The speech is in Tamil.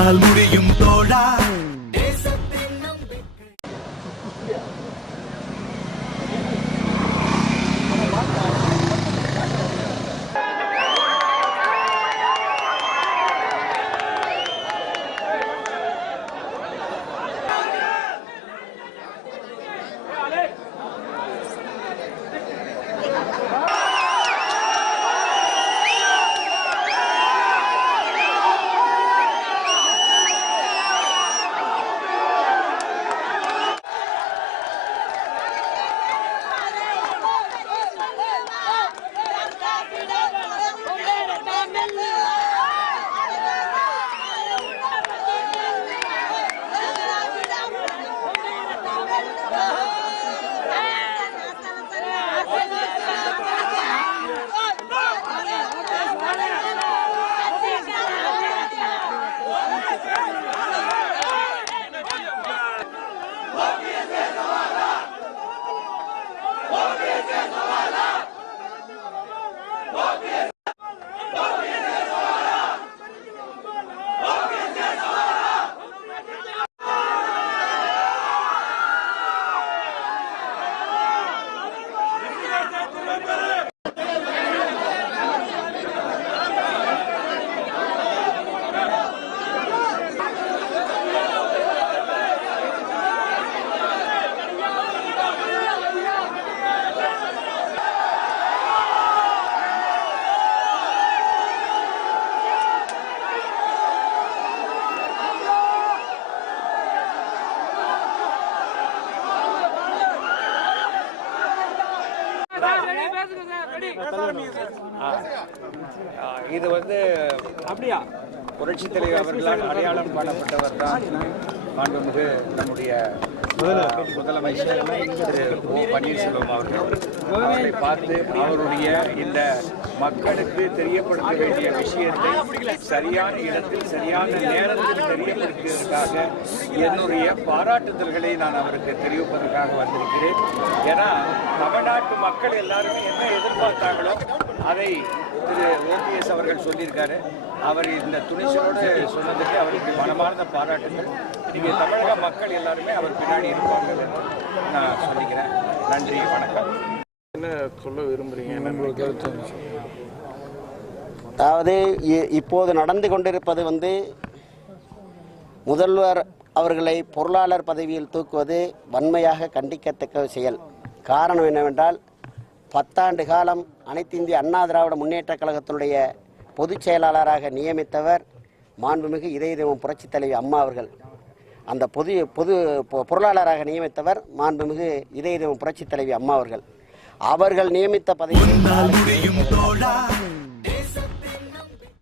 உன்னால் முடியும் தோழா. இது வந்து அப்படியா? புரட்சி தலைவர் அவர்களால் அடையாளம் காணப்பட்டவர் தான். மாண்புமிகு நம்முடைய முதலமைச்சர் திரு ஓ பன்னீர்செல்வம் அவர்கள். அவரை பார்த்து அவருடைய இந்த மக்களுக்கு தெரியப்படுத்த வேண்டிய விஷயத்தை சரியான இடத்தில் சரியான நேரத்தில் தெரியப்படுத்துவதற்காக என்னுடைய பாராட்டுதல்களை நான் அவருக்கு தெரிவிப்பதற்காக வந்திருக்கிறேன். ஏன்னா தமிழ்நாட்டு மக்கள் எல்லாருமே என்ன எதிர்பார்த்தாங்களோ அதை திரு ஓபிஎஸ் அவர்கள் சொல்லியிருக்காரு. அவர் இந்த துணிச்சலோடு சொன்னதுக்கு அவருக்கு மனமார்ந்த பாராட்டுகள். இங்கே தமிழக மக்கள் எல்லாருமே அவர் பின்னாடி இருப்பாங்க நான் சொல்லிக்கிறேன். நன்றி வணக்கம். என்ன சொல்ல கருத்து அதாவது இ- இப்போது நடந்து கொண்டிருப்பது வந்து முதல்வர் அவர்களை பொருளாளர் பதவியில் தூக்குவது வன்மையாக கண்டிக்கத்தக்க செயல். காரணம் என்னவென்றால் பத்தாண்டு காலம் அனைத்து இந்திய அண்ணா திராவிட முன்னேற்றக் கழகத்தினுடைய பொதுச் செயலாளராக நியமித்தவர் மாண்புமிகு இதய தெய்வம் புரட்சித் தலைவி அம்மா அவர்கள். அந்த பொது பொது பொ- பொருளாளராக நியமித்தவர் மாண்புமிகு இதய தெய்வம் புரட்சித் தலைவி அம்மா அவர்கள். அவர்கள் நியமித்த பதவியை